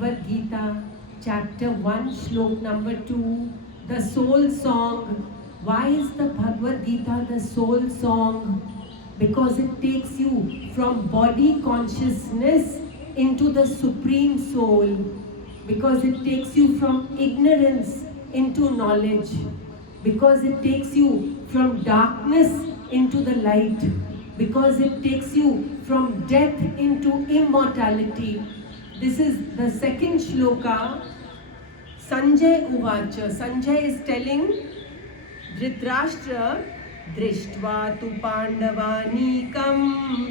Bhagwad Gita, chapter 1, shlok number 2, the soul song. Why is the Bhagwad Gita the soul song? Because it takes you from body consciousness into the supreme soul. Because it takes you from ignorance into knowledge. Because it takes you from darkness into the light. Because it takes you from death into immortality. This is the second shloka. Sanjay Uvacha. Sanjay is telling Dhritarashtra, Drishtva tu Pandavanīkam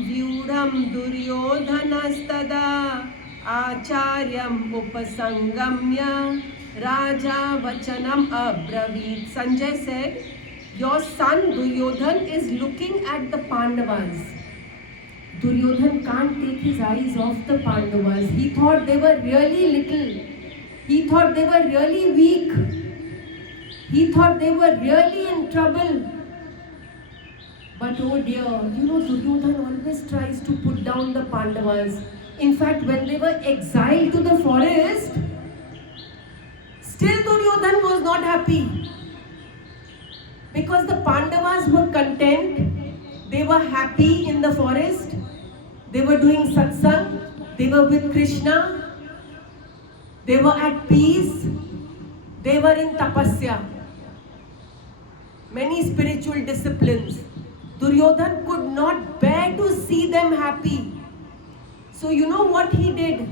vyūಢam Duryodhanastada Acharyam upasangamya Raja Vachanam abravīt. Sanjay said, your son Duryodhan is looking at the Pandavas. Duryodhan can't take his eyes off the Pandavas. He thought they were really little. He thought they were really weak. He thought they were really in trouble. But oh dear, Duryodhan always tries to put down the Pandavas. In fact, when they were exiled to the forest, still Duryodhan was not happy. Because the Pandavas were content, they were happy in the forest, they were doing satsang, they were with Krishna, they were at peace, they were in tapasya. Many spiritual disciplines. Duryodhan could not bear to see them happy. So you know what he did?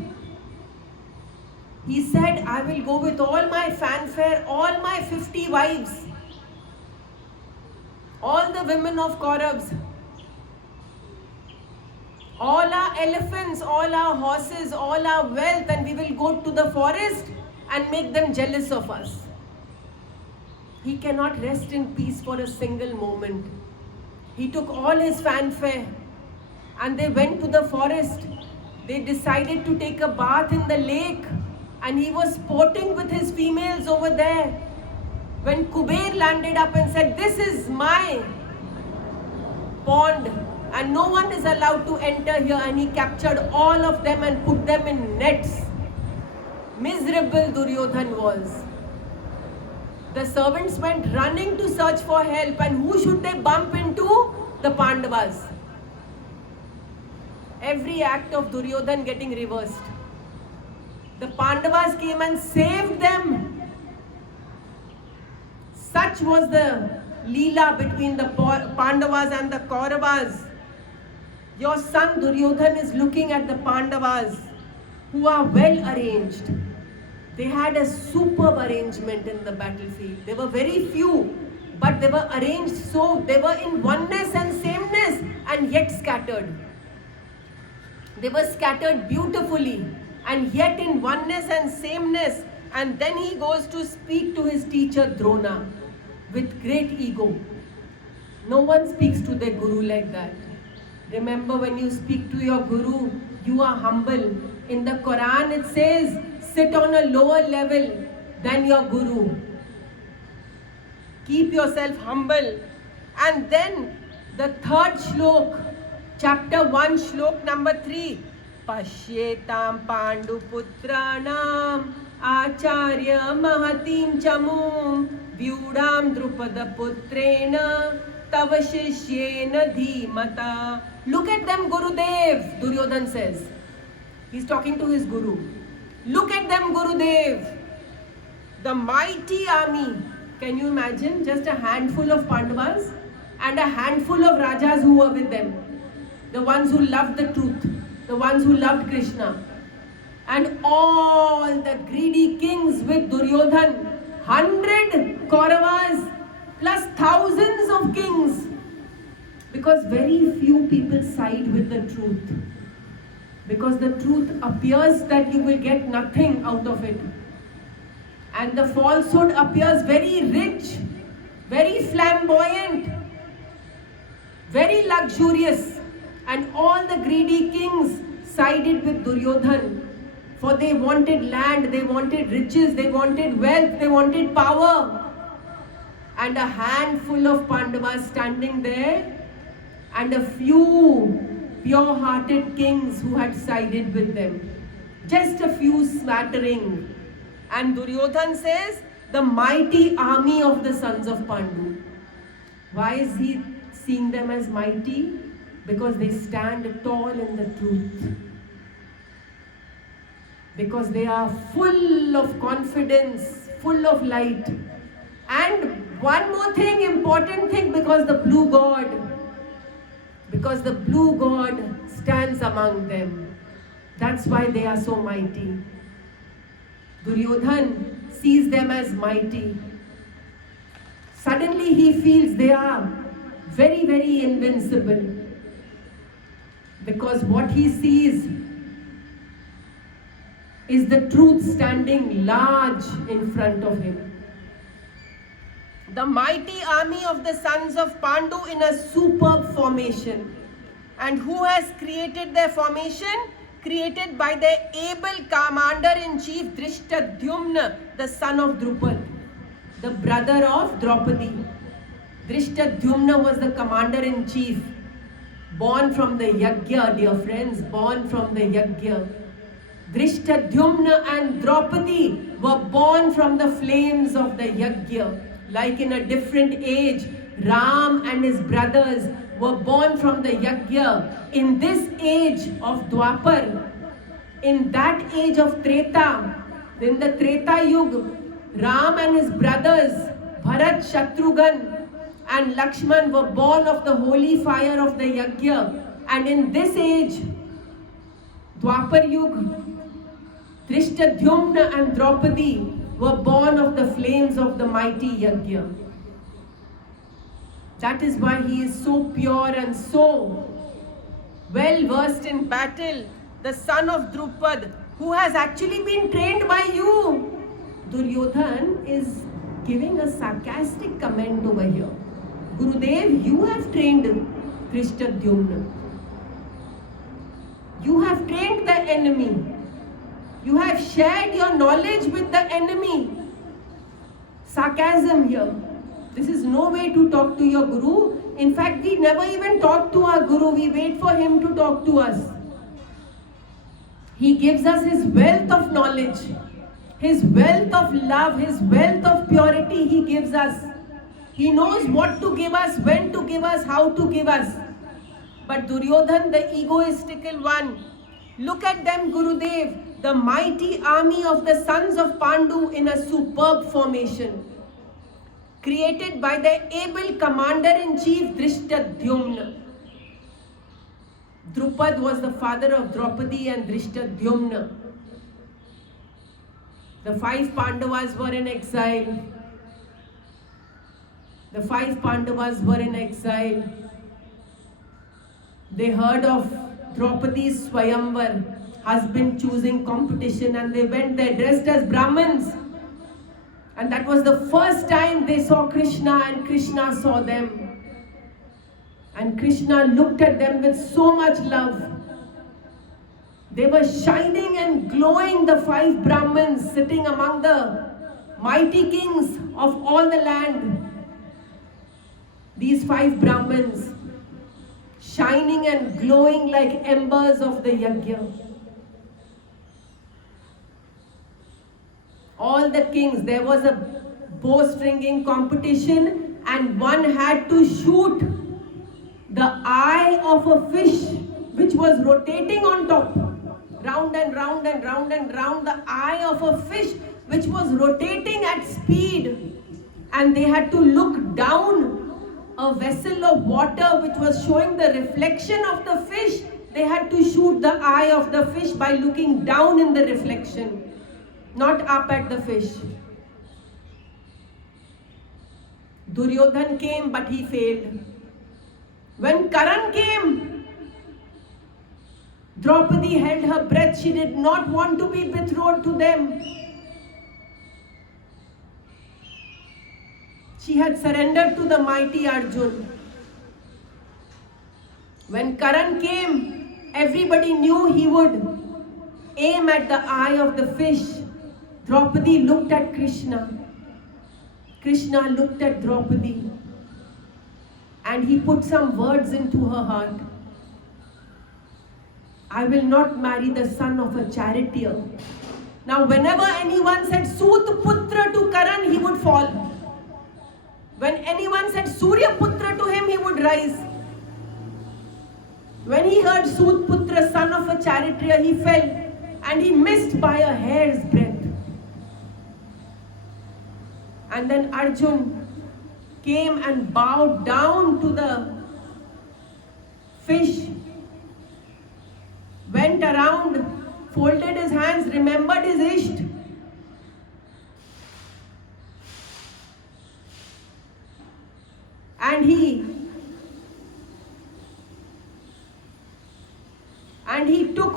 He said, I will go with all my fanfare, all my 50 wives, all the women of Kauravas, all our elephants, all our horses, all our wealth, and we will go to the forest and make them jealous of us. He cannot rest in peace for a single moment. He took all his fanfare and they went to the forest. They decided to take a bath in the lake and he was sporting with his females over there. When Kuber landed up and said, this is my pond and no one is allowed to enter here, and he captured all of them and put them in nets. Miserable Duryodhan was. The servants went running to search for help, and who should they bump into? The Pandavas. Every act of Duryodhan getting reversed. The Pandavas came and saved them. Such was the Leela between the Pandavas and the Kauravas. Your son Duryodhan is looking at the Pandavas, who are well arranged. They had a superb arrangement in the battlefield. They were very few, but they were arranged so they were in oneness and sameness and yet scattered. They were scattered beautifully and yet in oneness and sameness. And then he goes to speak to his teacher Drona with great ego. No one speaks to their guru like that. Remember, when you speak to your guru, you are humble. In the Quran it says, sit on a lower level than your guru. Keep yourself humble. And then the third shlok, chapter 1, shlok number 3. Pashyetam Panduputranam Acharya Mahatim Chamum Vyudam Drupada Putrena Tava Shishyena Dhimata. Look at them, Gurudev, Duryodhan says. He's talking to his guru. Look at them, Gurudev. The mighty army. Can you imagine? Just a handful of Pandavas and a handful of Rajas who were with them. The ones who loved the truth. The ones who loved Krishna. And all the greedy kings with Duryodhan. 100 Kauravas plus thousands of kings. Because very few people side with the truth. Because the truth appears that you will get nothing out of it. And the falsehood appears very rich, very flamboyant, very luxurious. And all the greedy kings sided with Duryodhan. For they wanted land, they wanted riches, they wanted wealth, they wanted power. And a handful of Pandavas standing there, and a few pure-hearted kings who had sided with them. Just a few smattering. And Duryodhan says, the mighty army of the sons of Pandu. Why is he seeing them as mighty? Because they stand tall in the truth. Because they are full of confidence, full of light. And one more thing, important thing, because the blue God stands among them. That's why they are so mighty. Duryodhan sees them as mighty. Suddenly he feels they are very, very invincible. Because what he sees is the truth standing large in front of him. The mighty army of the sons of Pandu in a superb formation. And who has created their formation? Created by their able commander-in-chief Drishtadyumna, the son of Drupad, the brother of Draupadi. Drishtadyumna was the commander-in-chief, born from the Yajna, dear friends, born from the Yajna. Drishtadyumna and Draupadi were born from the flames of the Yajna. Like in a different age, Ram and his brothers were born from the Yajna. In this age of Dwapar, in that age of Treta, in the Treta Yuga, Ram and his brothers, Bharat, Shatrughan and Lakshman were born of the holy fire of the Yajna. And in this age, Dwapar Yuga, Drishtadyumna and Draupadi were born of the flames of the mighty Yajna. That is why he is so pure and so well versed in battle. The son of Drupad, who has actually been trained by you. Duryodhan is giving a sarcastic comment over here. Gurudev, you have trained Drishtadyumna. You have trained the enemy. You have shared your knowledge with the enemy. Sarcasm here. This is no way to talk to your Guru. In fact, we never even talk to our Guru. We wait for him to talk to us. He gives us his wealth of knowledge, his wealth of love, his wealth of purity he gives us. He knows what to give us, when to give us, how to give us. But Duryodhan, the egoistical one, look at them, Gurudev, the mighty army of the sons of Pandu in a superb formation, created by their able commander-in-chief Drishtadyumna. Drupad was the father of Draupadi and Drishtadyumna. The 5 Pandavas were in exile. The 5 Pandavas were in exile. They heard of Draupadi's Swayamvar, husband choosing competition, and they went there dressed as Brahmins. And that was the first time they saw Krishna, and Krishna saw them. And Krishna looked at them with so much love. They were shining and glowing, the 5 Brahmins sitting among the mighty kings of all the land. These 5 Brahmins shining and glowing like embers of the Yajna. All the kings, there was a bowstringing competition, and one had to shoot the eye of a fish which was rotating on top. Round and round and round and round, the eye of a fish which was rotating at speed. And they had to look down a vessel of water which was showing the reflection of the fish. They had to shoot the eye of the fish by looking down in the reflection, not up at the fish. Duryodhan came, but he failed. When Karan came, Draupadi held her breath. She did not want to be betrothed to them. She had surrendered to the mighty Arjun. When Karan came, everybody knew he would aim at the eye of the fish. Draupadi looked at Krishna. Krishna looked at Draupadi. And he put some words into her heart. I will not marry the son of a charioteer. Now whenever anyone said Sut Putra to Karan, he would fall. When anyone said Surya Putra to him, he would rise. When he heard Sut Putra, son of a charioteer, he fell and he missed by a hair's breadth. And then Arjun came and bowed down to the fish, went around, folded his hands, remembered his Isht. And he took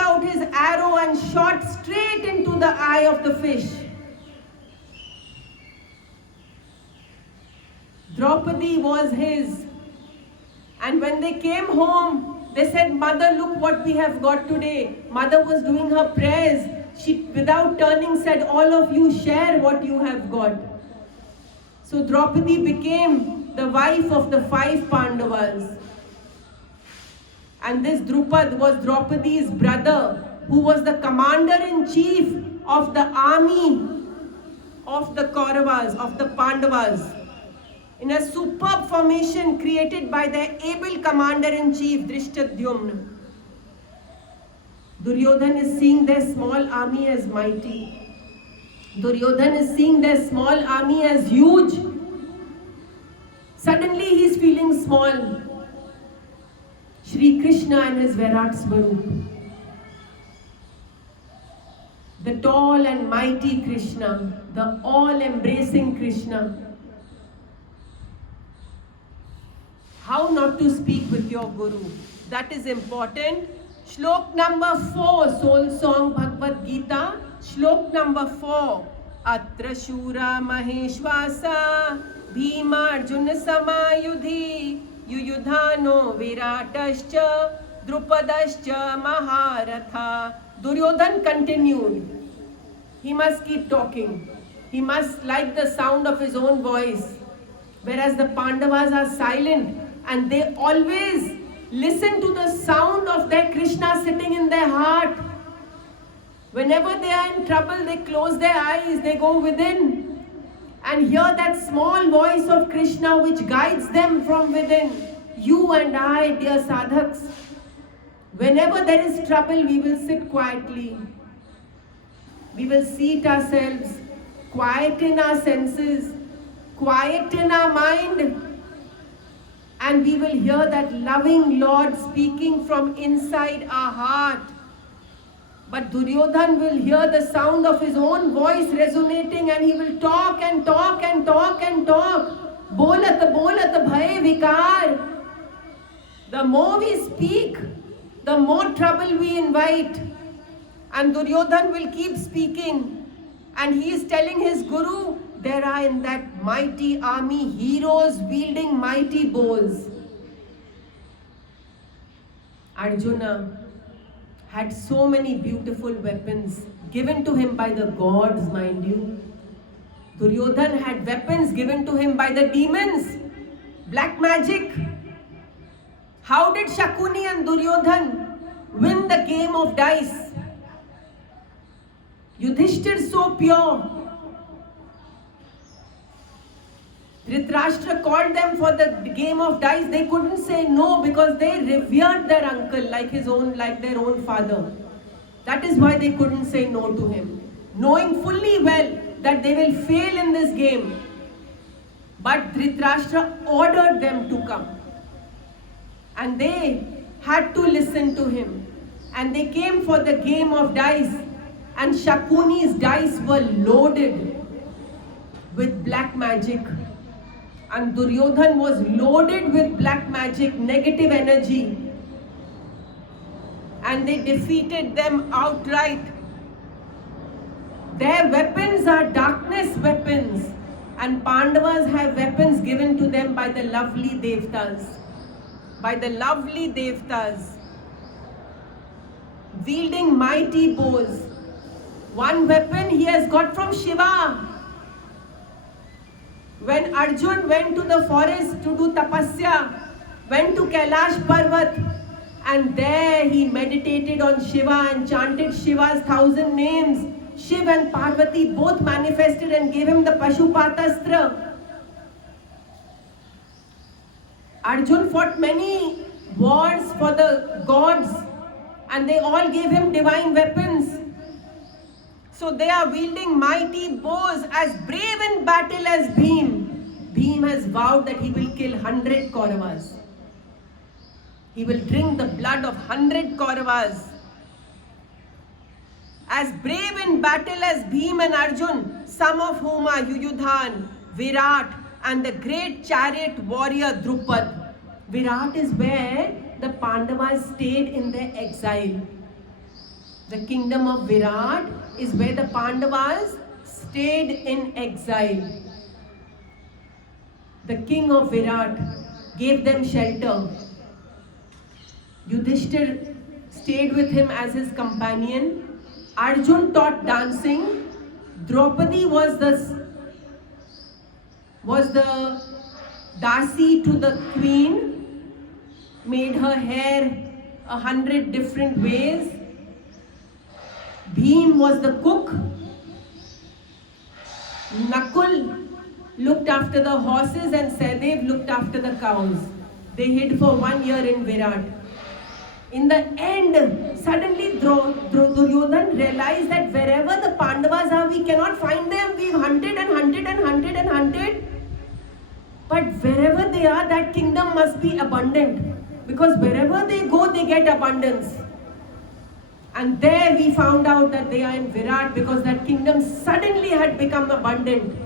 out his arrow and shot straight into the eye of the fish. Draupadi was his. And when they came home, they said, Mother, look what we have got today. Mother was doing her prayers. She, without turning, said, all of you share what you have got. So Draupadi became the wife of the 5 Pandavas. And this Drupad was Draupadi's brother, who was the commander-in-chief of the army of the Kauravas, of the Pandavas, in a superb formation created by their able commander-in-chief, Drishtadyumna. Duryodhan is seeing their small army as mighty. Duryodhan is seeing their small army as huge. Suddenly he is feeling small. Shri Krishna and his Virat Swarup. The tall and mighty Krishna, the all-embracing Krishna. How not to speak with your Guru? That is important. Shlok number 4, soul song Bhagwad Gita. Shlok number 4. Atra Shura Maheshwasa Bhima Arjuna Samayudhi Yuyudhano Viratascha Drupadascha Maharatha. Duryodhan continued. He must keep talking. He must like the sound of his own voice. Whereas the Pandavas are silent and they always listen to the sound of their Krishna sitting in their heart. Whenever they are in trouble, they close their eyes, they go within and hear that small voice of Krishna which guides them from within. You and I, dear sadhaks, whenever there is trouble, we will sit quietly. We will seat ourselves, quieten our senses, quieten our mind, and we will hear that loving Lord speaking from inside our heart. But Duryodhan will hear the sound of his own voice resonating and he will talk and talk and talk and talk. Bolat, bolat, bhai vikar. The more we speak, the more trouble we invite. And Duryodhan will keep speaking. And he is telling his Guru, there are in that mighty army heroes wielding mighty bows. Arjuna had so many beautiful weapons given to him by the gods, mind you. Duryodhan had weapons given to him by the demons, black magic. How did Shakuni and Duryodhan win the game of dice? Yudhishthir so pure. Dhritarashtra called them for the game of dice. They couldn't say no because they revered their uncle like their own father. That is why they couldn't say no to him, knowing fully well that they will fail in this game. But Dhritarashtra ordered them to come. And they had to listen to him. And they came for the game of dice. And Shakuni's dice were loaded with black magic. And Duryodhan was loaded with black magic, negative energy. And they defeated them outright. Their weapons are darkness weapons. And Pandavas have weapons given to them by the lovely Devtas. By the lovely Devtas. Wielding mighty bows. One weapon he has got from Shiva. When Arjun went to the forest to do tapasya, went to Kailash Parvat, And there he meditated on Shiva and chanted Shiva's 1,000 names. Shiv and Parvati both manifested and gave him the Pashupatastra. Arjun fought many wars for the gods and they all gave him divine weapons. So they are wielding mighty bows, as brave in battle as Bhim. Bhim has vowed that he will kill 100 Kauravas. He will drink the blood of 100 Kauravas. As brave in battle as Bhim and Arjun, some of whom are Yuyudhan, Virat, and the great chariot warrior Drupad. Virat is where the Pandavas stayed in their exile. The kingdom of Virat is where the Pandavas stayed in exile. The king of Virat gave them shelter. Yudhishthir stayed with him as his companion. Arjun taught dancing. Draupadi was the dasi to the queen, made her hair 100 different ways. Bhim was the cook. Nakul looked after the horses and Sahadev looked after the cows. They hid for 1 year in Virat. In the end, suddenly Duryodhan realized that wherever the Pandavas are, we cannot find them. We've hunted and hunted and hunted and hunted. But wherever they are, that kingdom must be abundant. Because wherever they go, they get abundance. And there we found out that they are in Virat because that kingdom suddenly had become abundant.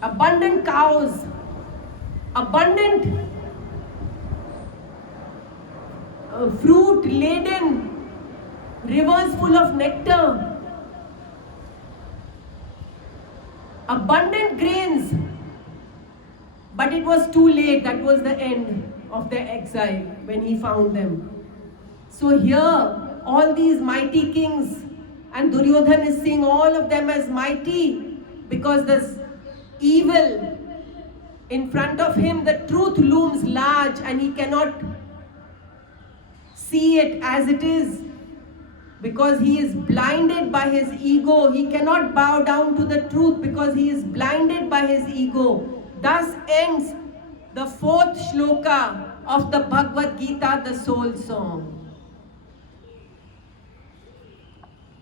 Abundant cows, abundant fruit laden, rivers full of nectar, abundant grains. But it was too late. That was the end of their exile when he found them. So here, all these mighty kings, and Duryodhan is seeing all of them as mighty because this evil in front of him, the truth looms large and he cannot see it as it is because he is blinded by his ego. He cannot bow down to the truth because he is blinded by his ego. Thus ends the 4th shloka of the Bhagwad Gita, the soul song.